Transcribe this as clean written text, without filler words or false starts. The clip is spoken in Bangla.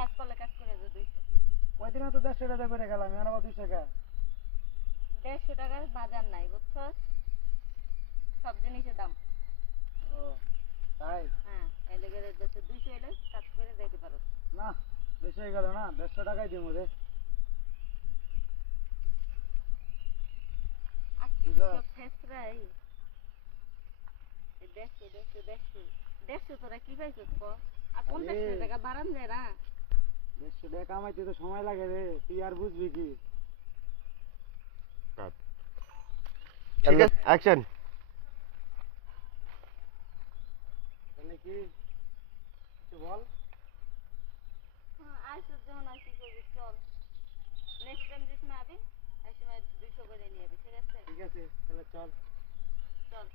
কাজ করলে কাজ করে যে 200 কয়দিনে তো 150 টাকা করে গেলাম এখন আবার 200 টাকা 150 টাকার বাজার নাই বুঝছস সব জিনিসের দাম ও তাই হ্যাঁ এই লেগে যাচ্ছে 200 হলে কাজ করে যাইতে পারো না বেশি হয়ে গেল না 150 টাকাই দিব রে আজকে সব ফেসরাই 150 তোরা কি পাইছিস ক আর 50 টাকা বাড়ান যায় না 150 টাকা কামাইতে তো সময় লাগে রে তুই আর বুঝবি কি ঠিক আছে অ্যাকশন তাহলে কি তুই বল হ্যাঁ আইসো যখন আর কি করবি চল নেক্সট টাইম যে সময় আবি এই সময় 200 করে নিয়ে যাবি ঠিক আছে ঠিক আছে তাহলে চল চল